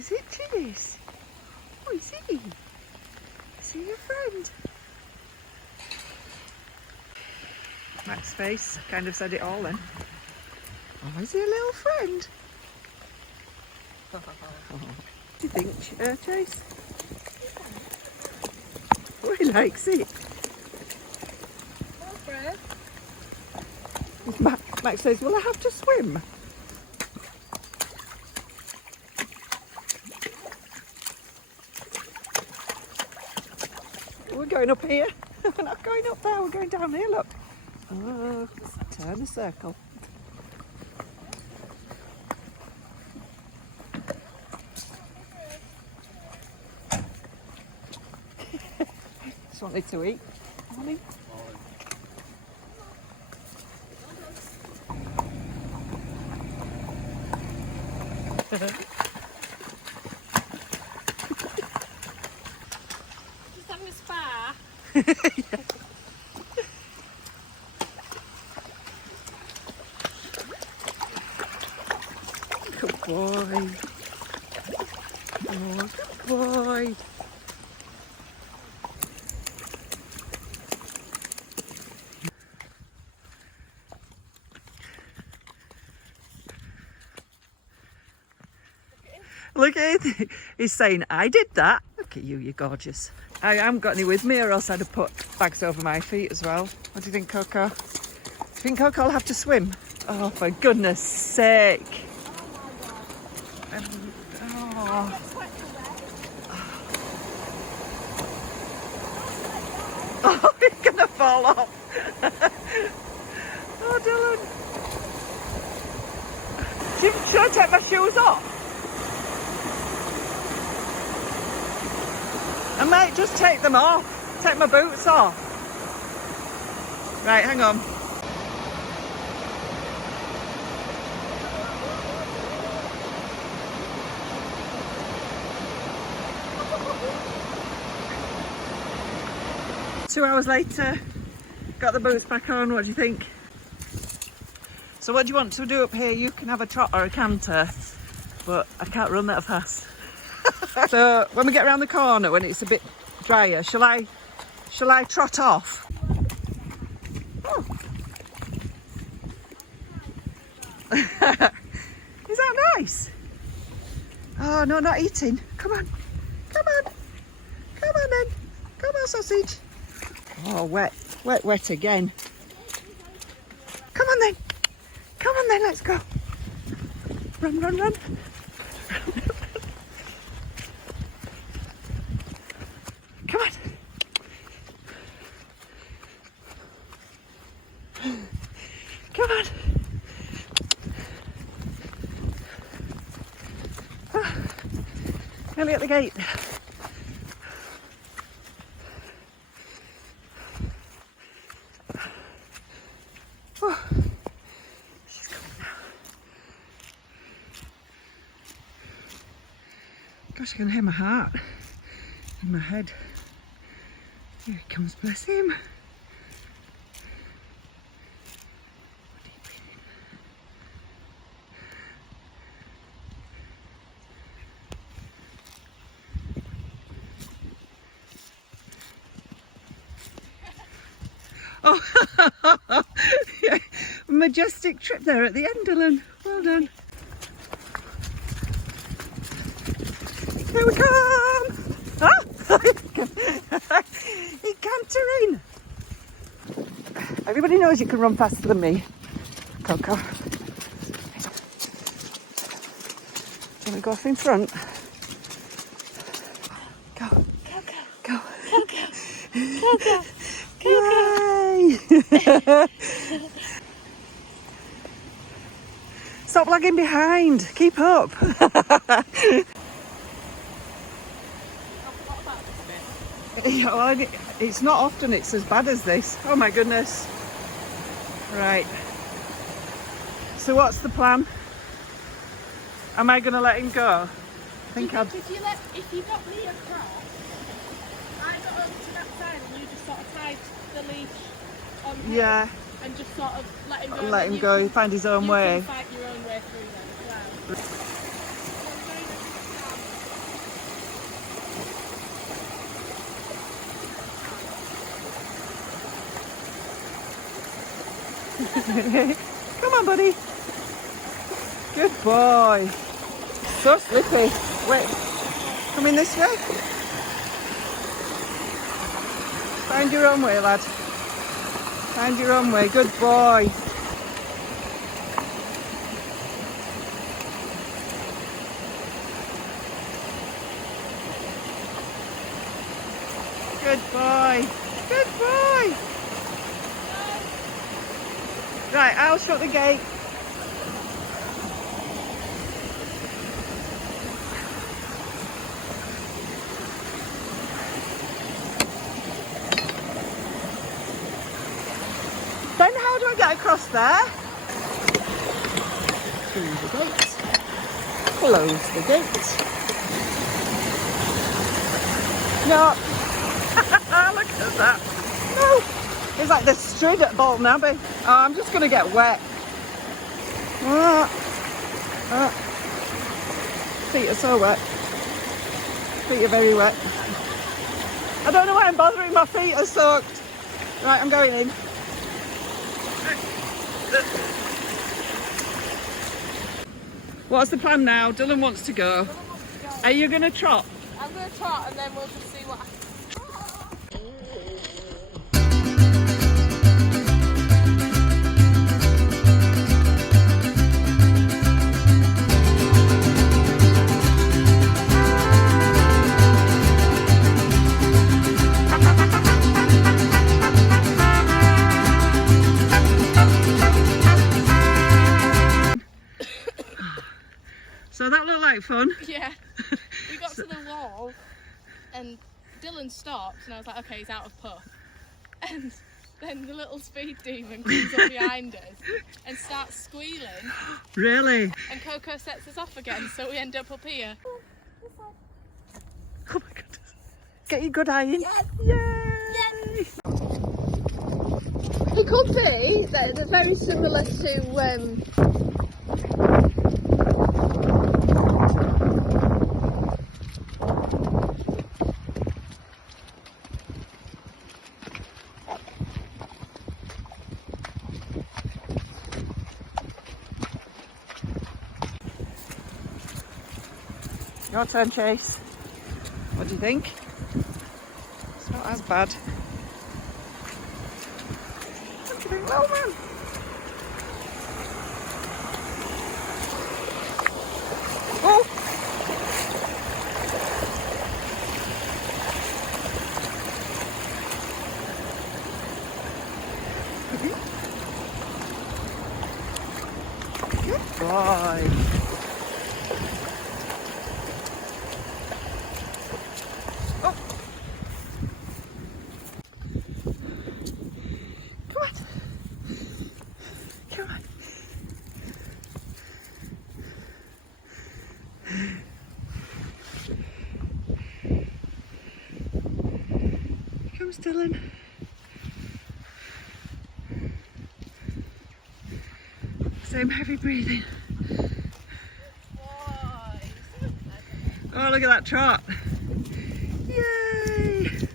is it, Chili's? Oh, is he? Is he your friend? Max's face kind of said it all then. Oh, is he a little friend? What do you think, Chase? Oh, he likes it. Max says, will I have to swim? We're going up here. We're not going up there, we're going down here, look. Oh, turn a circle. Just wanted to eat. Morning. Just having a spa. Good boy. Oh, good boy. Look at it. He's saying, I did that. Look at you, you're gorgeous. I haven't got any with me or else I'd have put bags over my feet as well. What do you think, Coco? Do you think Coco will have to swim? Oh, for goodness sake. Oh. Oh, he's going to fall off. Oh, Dylan. Should I take my shoes off? I might just take them off. Take my boots off. Right, hang on. Two hours later, got the boots back on. What do you think? So what do you want to do up here? You can have a trot or a canter, but I can't run that fast. So when we get around the corner, when it's a bit drier, shall I trot off? Oh. Is that nice? Oh no, not eating. Come on, come on, come on then. Come on, sausage. Oh, wet again. Come on then. Come on then, let's go. Run, run, run. Come on. Come on. Oh, nearly at the gate. Oh, she's coming now. Gosh, I can hear my heart in my head. Here he comes, bless him. Oh, yeah. Majestic trip there at the end, Dylan. Well done. Here we come. Ah! He cantering. Everybody knows you can run faster than me, Coco. Do you want to go off in front? Go. Go. Coco. Yay! Stop lagging behind. Keep up. Yeah, well, it's not often it's as bad as this. Oh my goodness. Right. So what's the plan? Am I going to let him go? I think I'd... If you got me across, I got over to that side and you just sort of tied the leash on him. Yeah. And just sort of let him go. Let him go, find his own way. You can fight your own way through them as well. Come on, buddy. Good boy. So slippy. Wait, coming this way? Find your own way, lad. Find your own way. Good boy. Good boy. Good boy. Right, I'll shut the gate. Then how do I get across there? Through the gate. Close the gate. No. Look at that. No. It's like the street at Bolton Abbey. Oh, I'm just going to get wet. Feet are so wet. Feet are very wet. I don't know why I'm bothering. My feet are soaked. Right, I'm going in. What's the plan now? Dylan wants to go. Are you going to trot? I'm going to trot and then we'll just see what happens. So that looked like fun. Yeah. We got to the wall and Dylan stopped and I was like, okay, he's out of puff. And then the little speed demon comes up behind us and starts squealing. Really? And Coco sets us off again, so we end up here. Oh my goodness. Get your good eye in. Yes. Yay! It could be. They're very similar to Your turn, Chase. What do you think? It's not as bad. Look at it, low man. Oh! Good boy. Comes Dylan. Same heavy breathing. Oh, look at that trot. Yay!